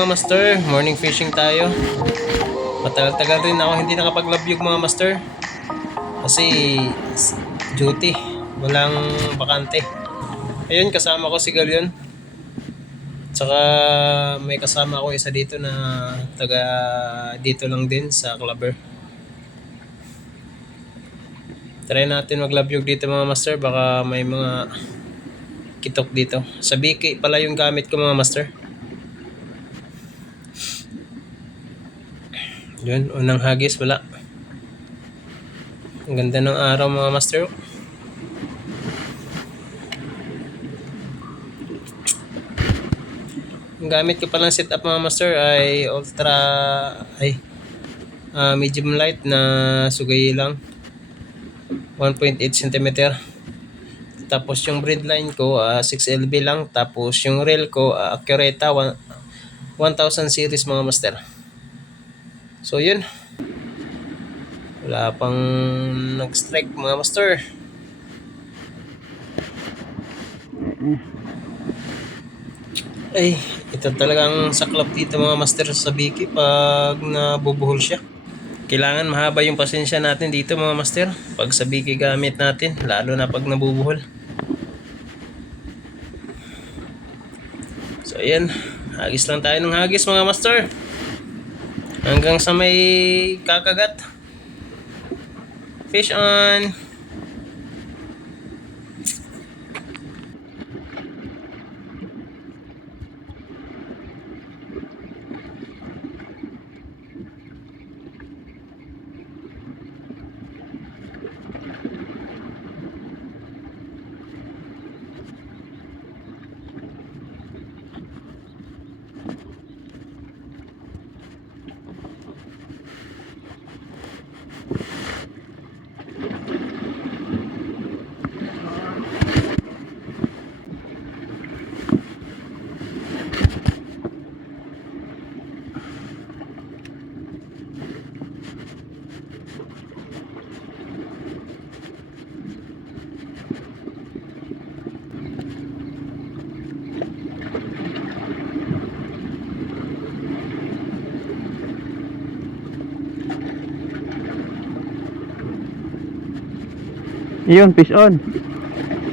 mga master, morning fishing tayo. Matagal-tagal rin ako hindi nakapag-labyog mga master. Kasi duty, walang bakante. Ayun, kasama ko si Galion. Tsaka may kasama ako isa dito na taga dito lang din sa Clubber. Try natin maglabyog dito mga master, baka may mga kitok dito. Sa biki pala yung gamit ko mga master. Yun, unang hagis wala. Ang ganda ng araw mga master. Ang gamit ko palang setup mga master ay medium light na sugay lang, 1.8 cm. Tapos yung braid line ko 6LB lang. Tapos yung reel ko Accurata 1000 series mga master. So yun, wala pang nag-strike mga master. Ay, ito talagang saklap dito mga master sa biki pag nabubuhol siya. Kailangan mahaba yung pasensya natin dito mga master pag sa biki gamit natin, lalo na pag nabubuhol. So ayan, hagis lang tayo ng hagis mga master hanggang sa may kakagat. Fish on. Yun, fish on.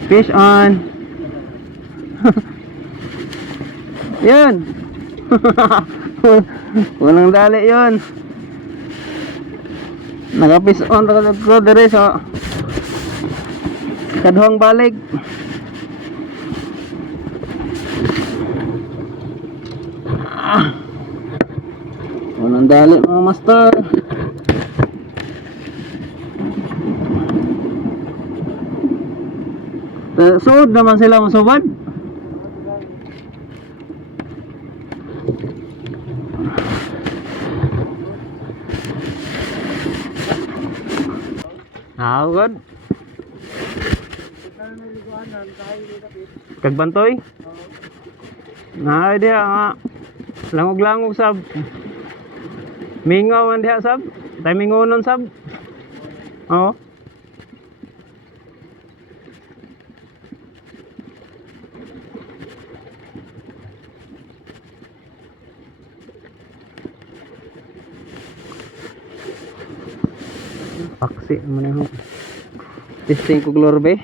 Fish on. Yun. Unang dali yun. Naka-fish on ko dire sa Kadhuang Balig. Unang dali mga master. Suod naman sila masubad. Good. Kagbantoy? Dia nga. Langog-langog sab. Mingaw man diha sab. Tay mingonon sab. Oo. Paksi mana ho. Testing ko glorbe.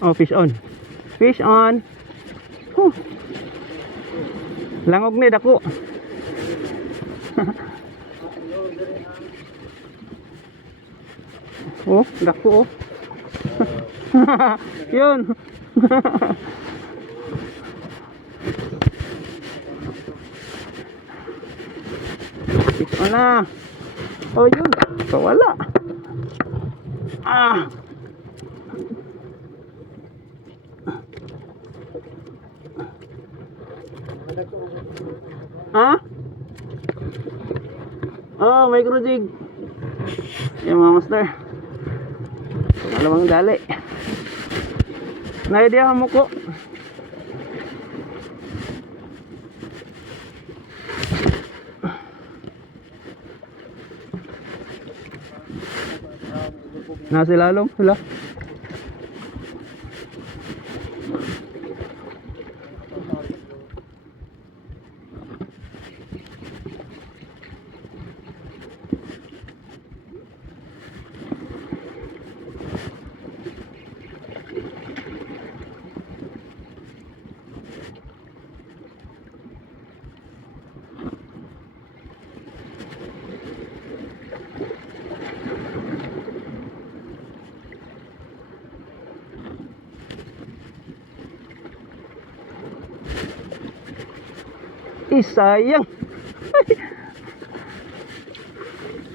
Oh, fish on. Fish on. Huh. Langog ni dako. Oh, dako oh. Yun. Fish on na. Oh, yun. Wala. Ah. Ha? Oh, micro jig. Yan mga master. Malamang dali. Naidiyahan mo ko. Nasa ilalong sila. Sayang.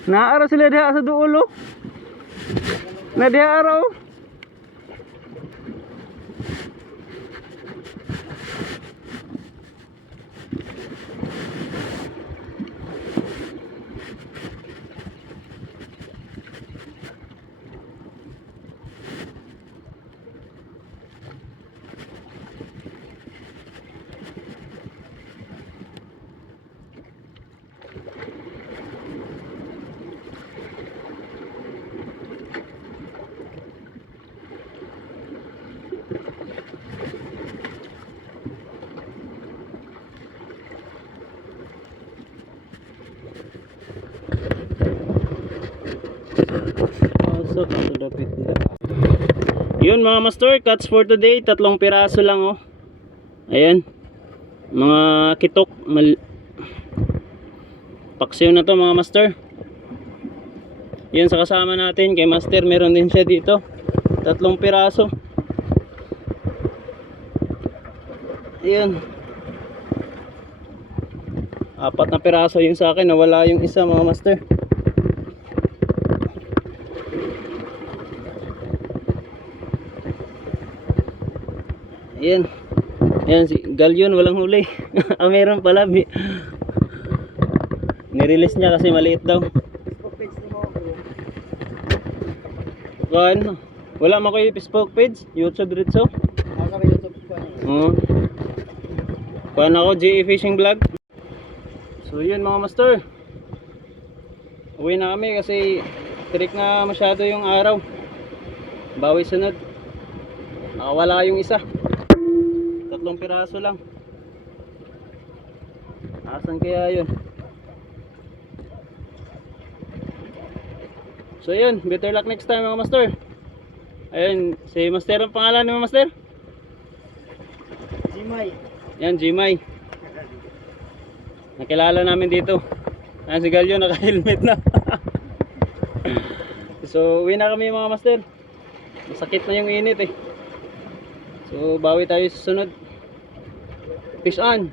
Naara sila diha sa duulo. Na diha araw. Yun mga master, cuts for today, 3 piraso lang oh. Ayan. Mga kitok paksiw na to mga master. Yun sa kasama natin kay master, meron din siya dito. 3 piraso. Ayun. 4 na piraso yung sa akin, nawala yung isa mga master. Ayan. Ayan si Galyon walang huli. Ah, meron pala. Nirelease niya kasi maliit daw. Kuan. Wala mo kayo Facebook page, YouTube dito. Oo. Kuan ako GE Fishing Vlog. So yun mga master. Uwi na kami kasi trick na masyado yung araw. Bawi sunod. Nakawala yung isa. 3 piraso lang. Asan kaya yun? So yun, better luck next time mga master. Ayun, si master ang pangalan ni master? Jimay. Yan, Jimay. Nakilala namin dito. Ayan si Galyo, naka-helmet na. So uwi na kami mga master. Masakit na yung init eh. So bawi tayo sa sunod. Fish on!